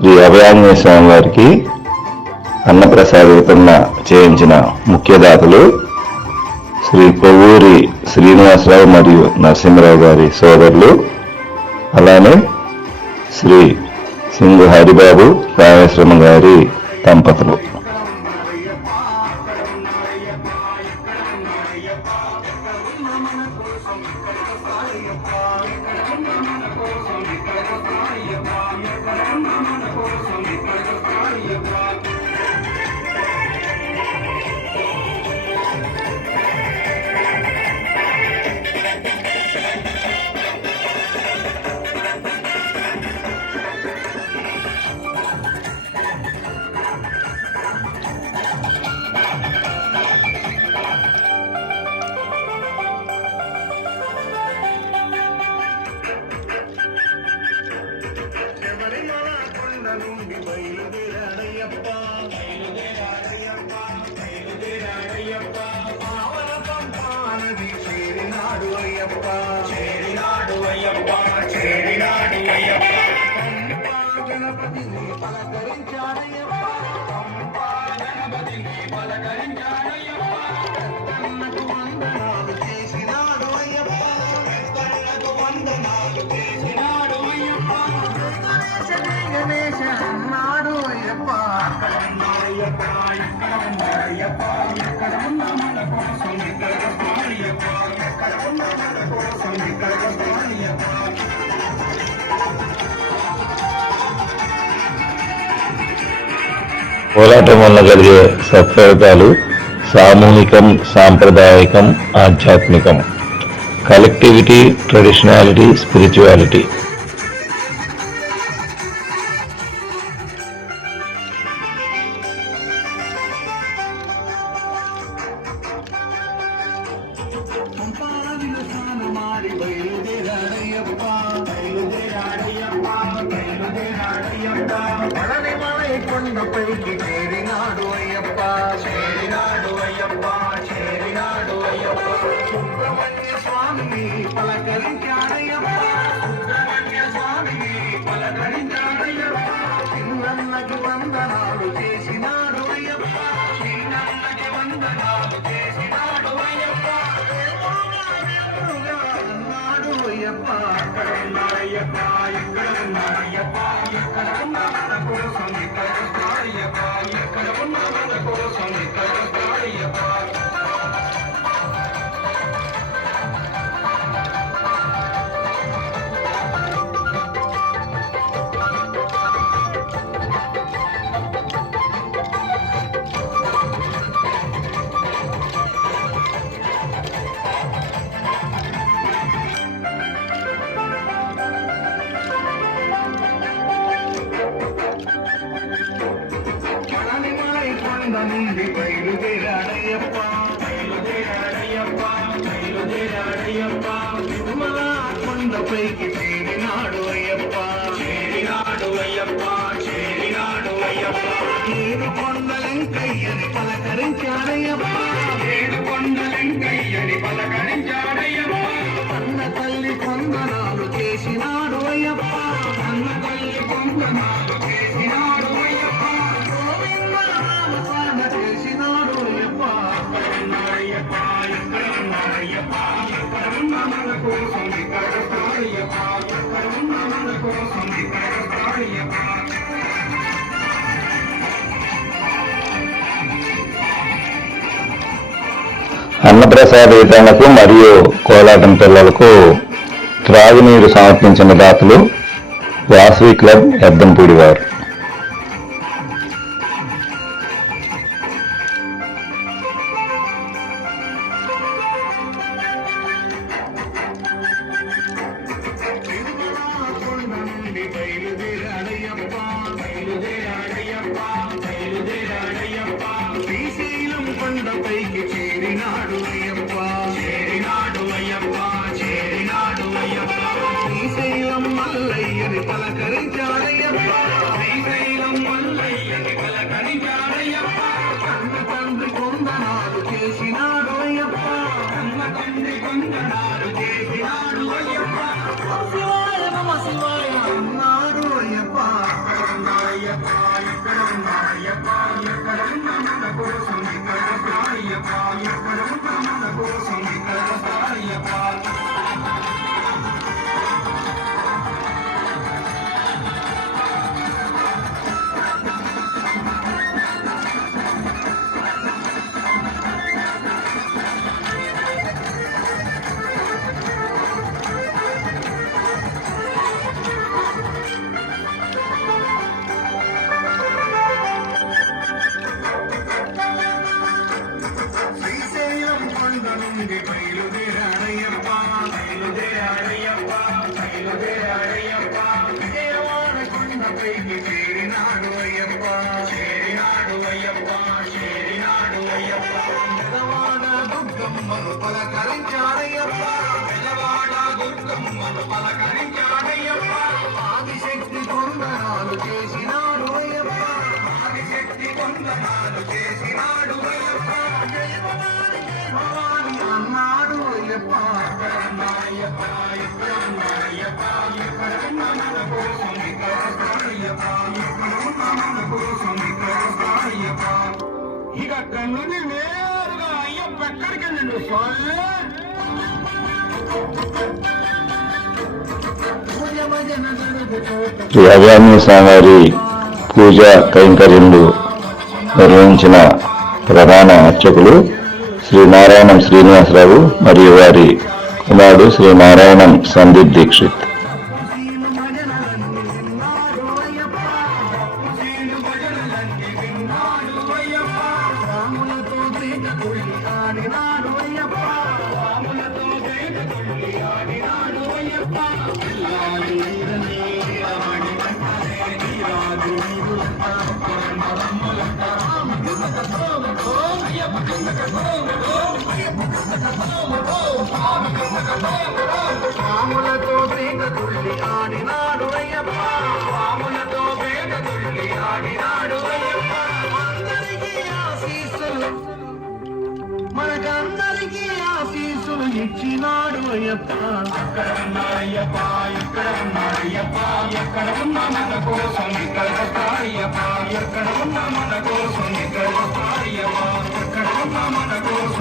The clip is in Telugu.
శ్రీ అభయాంజనేయ స్వామి వారికి అన్నప్రసాద వితరణ చేయించిన ముఖ్యదాతలు శ్రీ కొవ్వూరి శ్రీనివాసరావు మరియు నరసింహరావు గారి సోదరులు, అలానే శ్రీ సింగు హరిబాబు రామేశ్వరం గారి దంపతులు. కోలాటం వల్ల కలిగే సత్ఫలితాలు సామూహికం, సాంప్రదాయకం, ఆధ్యాత్మికం. Collectivity, traditionality, spirituality. కొండపైకి చేరినాడు అయ్యప్ప, చేరినాడు అయ్యప్ప, చేరినాడు అయ్యప్ప. సుబ్రహ్మణ్య స్వామిని పలకరించాడయ్యప్ప, సుబ్రహ్మణ్య స్వామిని పలకరించాడయ్యప్ప. చిన్నన్నకి వందనాలు చేసినాడు అయ్యప్ప, చిన్నన్నకి వందనాలు చేసినాడు అయ్యప్ప. అన్నాడు అయ్యప్ప, అక్కడ ఉన్నాడయ్యప్ప, ఇక్కడ ఉన్నాడయ్యప్ప, ఎక్కడ ఉన్న మన కోసం ఇక్కడ వస్తాడయ్యప్ప, ఎక్కడ ఉన్న మన కోసం ఇక్కడ వస్తాడయ్యప్ప. నుండి బయలుదేరాడయ్యప్ప, బయలుదేరాడయ్యప్ప, బయలుదేరాడయ్యప్ప. తిరుమల కొండపైకి చేరినాడు అయ్యప్ప, చేరినాడు అయ్యప్ప, చేరినాడు అయ్యప్ప. ఏడు కొండలెంకయ్యని పలకరించాడయ్యప్ప, ఏడు కొండలెంకయ్యని పలకరించాడయ్యప్ప. అన్న తల్లి కొందనాలు చేసినాడు అయ్యప్ప, అన్న తల్లి కొందనాలు చేసినాడు అయ్యప్ప. చేసినాడు అయ్యప్ప, అయ్యప్ప, ఎక్కడ ఉన్నాడయ్యప్ప, ఎక్కడ ఉన్న మన కోసం ఇక్కడ వస్తాడయ్యప్ప, ఎక్కడ ఉన్న మన కోసం ఇక్కడ వస్తాడయ్యప్ప. అన్నప్రసాద వితరణకు మరియు కోలాటం పిల్లలకు త్రాగునీరు సమర్పించిన దాతలు వాసవి క్లబ్ ఎద్దంపూడి వారు. కొండపైకి చేరినాడు అయ్యప్ప, చేరినాడు అయ్యప్ప, చేరినాడు అయ్యప్ప. శ్రీశైలం మల్లయ్యని పలకరించాడయ్యప్ప, శ్రీశైలం మల్లయ్యని పలకరించాడయ్యప్ప. కన్న తండ్రి కొందనాలు చేసినాడు అయ్యప్ప, కన్న తండ్రి కొందనాలు చేసినాడు అయ్యప్ప. శివాయ నమ శివాయ అన్నాడు అయ్యప్ప. వస్తాడయ్యప్ప ఇక్కడ ఉన్నాడయ్యప్ప ఎక్కడ ఉన్న మన కోసం ఇక్కడ వస్తాడయ్యప్ప ఎక్కడ ఉన్న మన కోసం ఇక్కడ వస్తాడయ్యప్ప బయలుదేరాడయ్యప్ప బయలుదేరాడయ్యప్ప బయలుదేరాడయ్యప్ప విజయవాడ కొండపైకి చేరినాడు అయ్యప్ప చేరినాడు అయ్యప్ప చేరినాడు అయ్యప్ప పెదవాడ దుర్గమ్మను పలకరించాడయ్యప్ప పెదవాడ దుర్గమ్మను పలకరించాడయ్యప్ప ఆదిశక్తి కొందనాలు చేసినాడు అయ్యప్ప ఆదిశక్తి కొందనాలు చేసినాడు అయ్యప్ప అన్నాడు అయ్యప్ప అయ్యప్ప ఇక్కడ ఉన్నాడయ్యప్ప ఇక్కడ ఉన్న మన కోసం ఇక్కడ వస్తాడయ్యప్ప ఇక్కడ ఉన్న మన కోసం ఇక్కడ వస్తాడయ్యప్ప ఇక అక్కడి నుండి నేరుగా అయ్యప్ప ఎక్కడికి వెళ్ళండి స్వామి రాజాన్ని స్వామివారి పూజ కైంకర్యములు నిర్వహించిన ప్రధాన అర్చకులు శ్రీ నారాయణం శ్రీనివాసరావు మరియు వారి కుమారుడు శ్రీ నారాయణం సందీప్ దీక్షిత్. రాములతో పేద తుల్లి ఆడినాడు అయ్యప్ప రాములతో పేద తుల్లి ఆడినాడు అయ్యప్ప అందరికీ ఆశీస్సులు మనకందరికీ ఆశీస్సులు ఇచ్చినాడు అయ్యప్ప అక్కడ ఉన్నాడయ్యప్ప ఇక్కడ ఉన్నాడయ్యప్ప ఎక్కడ ఉన్న మన కోసం ఇక్కడ వస్తాడయ్యప్ప ఎక్కడ ఉన్న మన కోసం ఇక్కడ వస్తాడయ్యప్ప ఎక్కడ ఉన్న మన కోసం